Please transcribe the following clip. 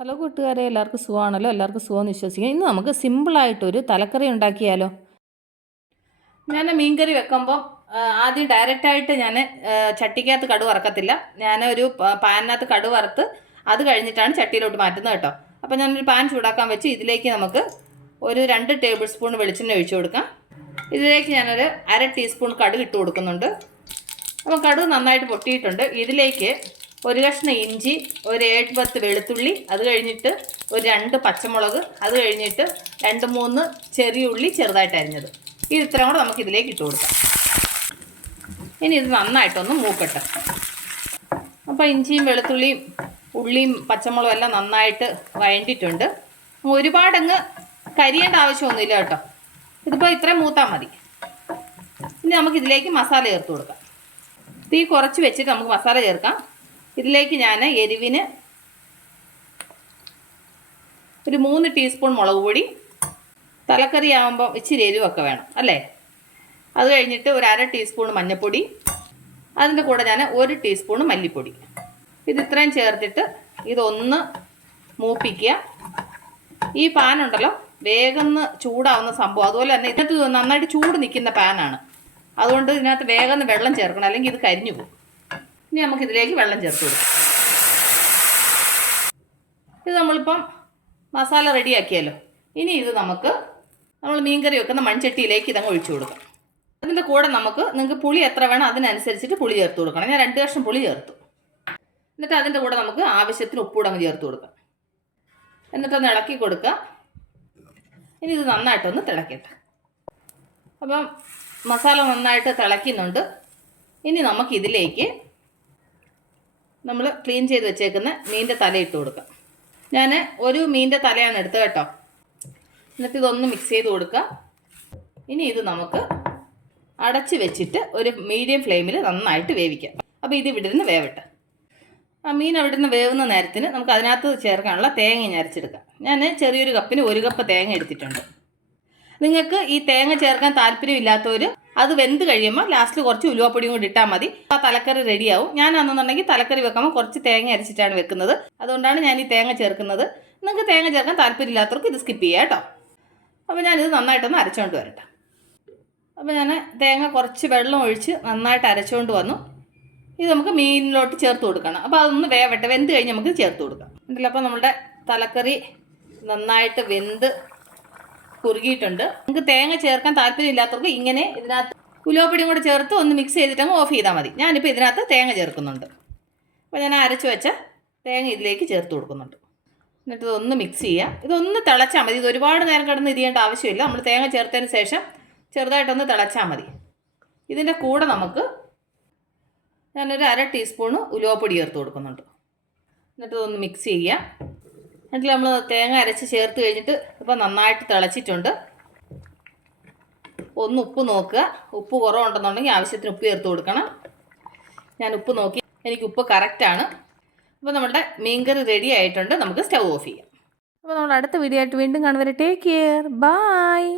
Hello കൂട്ടുകാരെ എല്ലാവർക്കും സുഖമാണല്ലോ? എല്ലാവർക്കും സുഖമെന്ന് വിശ്വസിക്കാം ഇന്ന് നമുക്ക് സിമ്പിളായിട്ടൊരു തലക്കറി ഉണ്ടാക്കിയാലോ? ഞാൻ മീൻകറി വെക്കുമ്പം ആദ്യം ഡയറക്റ്റായിട്ട് ഞാൻ ചട്ടിക്കകത്ത് കടു വറക്കത്തില്ല. ഞാൻ ഒരു പാനിനകത്ത് കടു വറുത്ത് അത് കഴിഞ്ഞിട്ടാണ് ചട്ടിയിലോട്ട് മാറ്റുന്നത് കേട്ടോ. അപ്പോൾ ഞാനൊരു പാൻ ചൂടാക്കാൻ വെച്ച് ഇതിലേക്ക് നമുക്ക് ഒരു രണ്ട് ടേബിൾ സ്പൂൺ വെളിച്ചെണ്ണ ഒഴിച്ചു കൊടുക്കാം. ഇതിലേക്ക് ഞാനൊരു അര ടീസ്പൂൺ കടുക് ഇട്ട് കൊടുക്കുന്നുണ്ട്. അപ്പോൾ കടുക് നന്നായിട്ട് പൊട്ടിയിട്ടുണ്ട്. ഇതിലേക്ക് ഒരു കഷ്ണം ഇഞ്ചി ഒരു ഏഴ് പത്ത് വെളുത്തുള്ളി അത് കഴിഞ്ഞിട്ട് ഒരു രണ്ട് പച്ചമുളക് അത് കഴിഞ്ഞിട്ട് രണ്ട് മൂന്ന് ചെറിയ ഉള്ളി ചെറുതായിട്ട് അരിഞ്ഞത്. ഇത് ഇത്രയും കൂടെ നമുക്ക് ഇതിലേക്ക് ഇട്ട് കൊടുക്കാം. ഇനി ഇത് നന്നായിട്ടൊന്ന് മൂക്കട്ടെ. അപ്പോൾ ഇഞ്ചിയും വെളുത്തുള്ളിയും ഉള്ളിയും പച്ചമുളകും എല്ലാം നന്നായിട്ട് വഴണ്ടിയിട്ടുണ്ട്. ഒരുപാടങ്ങ് കരിയേണ്ട ആവശ്യമൊന്നുമില്ല കേട്ടോ. ഇതിപ്പോൾ ഇത്രയും മൂത്താൽ മതി. ഇനി നമുക്കിതിലേക്ക് മസാല ചേർത്ത് കൊടുക്കാം. തീ കുറച്ച് വെച്ചിട്ട് നമുക്ക് മസാല ചേർക്കാം. ഇതിലേക്ക് ഞാൻ എരിവിന് ഒരു മൂന്ന് ടീസ്പൂൺ മുളക് പൊടി തലക്കറി ആകുമ്പോൾ ഇച്ചിരി എരിവൊക്കെ വേണം അല്ലേ? അത് കഴിഞ്ഞിട്ട് ഒരു അര ടീസ്പൂൺ മഞ്ഞൾപ്പൊടി അതിന്റെ കൂടെ ഞാൻ ഒരു ടീസ്പൂൺ മല്ലിപ്പൊടി. ഇത് ഇത്രയും ചേർത്തിട്ട് ഇതൊന്ന് മൂപ്പിക്കുക. ഈ പാനുണ്ടല്ലോ വേഗം ചൂടാവുന്ന സംഭവം. അതുപോലെ തന്നെ ഇതിനകത്ത് നന്നായിട്ട് ചൂട് നിൽക്കുന്ന പാനാണ് അതുകൊണ്ട് ഇതിനകത്ത് വേഗം വെള്ളം ചേർക്കണം അല്ലെങ്കിൽ ഇത് കരിഞ്ഞു പോകും. ഇനി നമുക്ക് ഇതിലേക്ക് വെള്ളം ചേർത്ത് കൊടുക്കാം. ഇത് നമ്മളിപ്പം മസാല റെഡിയാക്കിയല്ലോ. ഇനി ഇത് നമുക്ക് നമ്മൾ മീൻകറി വെക്കുന്ന മൺചട്ടിയിലേക്ക് ഇതങ്ങ് ഒഴിച്ചു കൊടുക്കാം. അതിന്റെ കൂടെ നമുക്ക് നിങ്ങൾക്ക് പുളി എത്ര വേണം അതിനനുസരിച്ചിട്ട് പുളി ചേർത്ത് കൊടുക്കണം. ഞാൻ രണ്ട് കഷ്ണം പുളി ചേർത്തു. എന്നിട്ട് അതിന്റെ കൂടെ നമുക്ക് ആവശ്യത്തിന് ഉപ്പൂടങ്ങ് ചേർത്ത് കൊടുക്കാം. എന്നിട്ടൊന്ന് ഇളക്കി കൊടുക്കുക ഇനി ഇത് നന്നായിട്ടൊന്ന് തിളക്കട്ടെ. അപ്പം മസാല നന്നായിട്ട് തിളയ്ക്കുന്നുണ്ട്. ഇനി നമുക്ക് ഇതിലേക്ക് നമ്മൾ ക്ലീൻ ചെയ്ത് വെച്ചേക്കുന്ന മീന്റെ തല ഇട്ട് കൊടുക്കാം. ഞാൻ ഒരു മീന്റെ തലയാണ് എടുത്തത് കേട്ടോ. എന്നിട്ട് ഇതൊന്ന് മിക്സ് ചെയ്ത് കൊടുക്കുക ഇനി ഇത് നമുക്ക് അടച്ച് വെച്ചിട്ട് ഒരു മീഡിയം ഫ്ലെയിമിൽ നന്നായിട്ട് വേവിക്കാം. അപ്പോൾ ഇത് ഇവിടെ നിന്ന് വേവട്ടെ. ആ മീൻ അവിടെ നിന്ന് വേവുന്ന നേരത്തിന് നമുക്ക് അതിനകത്ത് ചേർക്കാനുള്ള തേങ്ങ അരച്ചെടുക്കാം. ഞാൻ ചെറിയൊരു കപ്പിന് ഒരു കപ്പ് തേങ്ങ എടുത്തിട്ടുണ്ട്. നിങ്ങൾക്ക് ഈ തേങ്ങ ചേർക്കാൻ താല്പര്യമില്ലാത്തവർ അത് വെന്ത് കഴിയുമ്പോൾ ലാസ്റ്റിൽ കുറച്ച് ഉലുവപ്പൊടിയും കൂടി ഇട്ടാൽ മതി. ആ തലക്കറി റെഡിയാവും ഞാൻ ഞാനാണെന്നുണ്ടെങ്കിൽ തലക്കറി വെക്കുമ്പോൾ കുറച്ച് തേങ്ങ അരച്ചിട്ടാണ് വെക്കുന്നത്. അതുകൊണ്ടാണ് ഞാൻ ഈ തേങ്ങ ചേർക്കുന്നത്. നിങ്ങൾക്ക് തേങ്ങ ചേർക്കാൻ താല്പര്യമില്ലാത്തവർക്ക് ഇത് സ്കിപ്പ് ചെയ്യാം കേട്ടോ. അപ്പോൾ ഞാനിത് നന്നായിട്ടൊന്ന് അരച്ചുകൊണ്ട് വരട്ടെ. അപ്പോൾ ഞാൻ തേങ്ങ കുറച്ച് വെള്ളം ഒഴിച്ച് നന്നായിട്ട് അരച്ചുകൊണ്ട് വന്നു. ഇത് നമുക്ക് മീനിലോട്ട് ചേർത്ത് കൊടുക്കണം. അപ്പോൾ അതൊന്ന് വേവട്ടെ. വെന്ത് കഴിഞ്ഞ് നമുക്ക് ചേർത്ത് കൊടുക്കാം. ഉണ്ടല്ലോ അപ്പോൾ നമ്മുടെ തലക്കറി നന്നായിട്ട് വെന്ത് കുറുകിയിട്ടുണ്ട്. നിങ്ങൾക്ക് തേങ്ങ ചേർക്കാൻ താല്പര്യമില്ലാത്തവർക്ക് ഇങ്ങനെ ഇതിനകത്ത് ഉലുവപ്പൊടിയും കൂടെ ചേർത്ത് ഒന്ന് മിക്സ് ചെയ്തിട്ട് അങ്ങ് ഓഫ് ചെയ്താൽ മതി. ഞാനിപ്പോൾ ഇതിനകത്ത് തേങ്ങ ചേർക്കുന്നുണ്ട്. അപ്പോൾ ഞാൻ അരച്ച് വെച്ച തേങ്ങ ഇതിലേക്ക് ചേർത്ത് കൊടുക്കുന്നുണ്ട്. എന്നിട്ട് ഇതൊന്ന് മിക്സ് ചെയ്യാം. ഇതൊന്ന് തിളച്ചാൽ മതി. ഇത് ഒരുപാട് നേരം കിടന്ന് ഇരിയേണ്ട ആവശ്യമില്ല. നമ്മൾ തേങ്ങ ചേർത്തതിന് ശേഷം ചെറുതായിട്ടൊന്ന് തിളച്ചാൽ മതി. ഇതിന്റെ കൂടെ നമുക്ക് ഞാനൊരു അര ടീസ്പൂണ് ഉലുവപ്പൊടി ചേർത്ത് കൊടുക്കുന്നുണ്ട്. എന്നിട്ട് ഇതൊന്ന് മിക്സ് ചെയ്യുക എന്നിട്ട് നമ്മൾ തേങ്ങ അരച്ച് ചേർത്ത് കഴിഞ്ഞിട്ട് ഇപ്പോൾ നന്നായിട്ട് തിളച്ചിട്ടുണ്ട്. ഒന്ന് ഉപ്പ് നോക്കുക. ഉപ്പ് കുറവുണ്ടെന്നുണ്ടെങ്കിൽ ആവശ്യത്തിന് ഉപ്പ് ചേർത്ത് കൊടുക്കണം. ഞാൻ ഉപ്പ് നോക്കി. എനിക്ക് ഉപ്പ് കറക്റ്റാണ് അപ്പോൾ നമ്മുടെ മീൻകറി റെഡി ആയിട്ടുണ്ട്. നമുക്ക് സ്റ്റൗ ഓഫ് ചെയ്യാം. അപ്പോൾ നമ്മൾ അടുത്ത വീഡിയോ ആയിട്ട് വീണ്ടും കാണുവരെ ടേക്ക് കെയർ ബൈ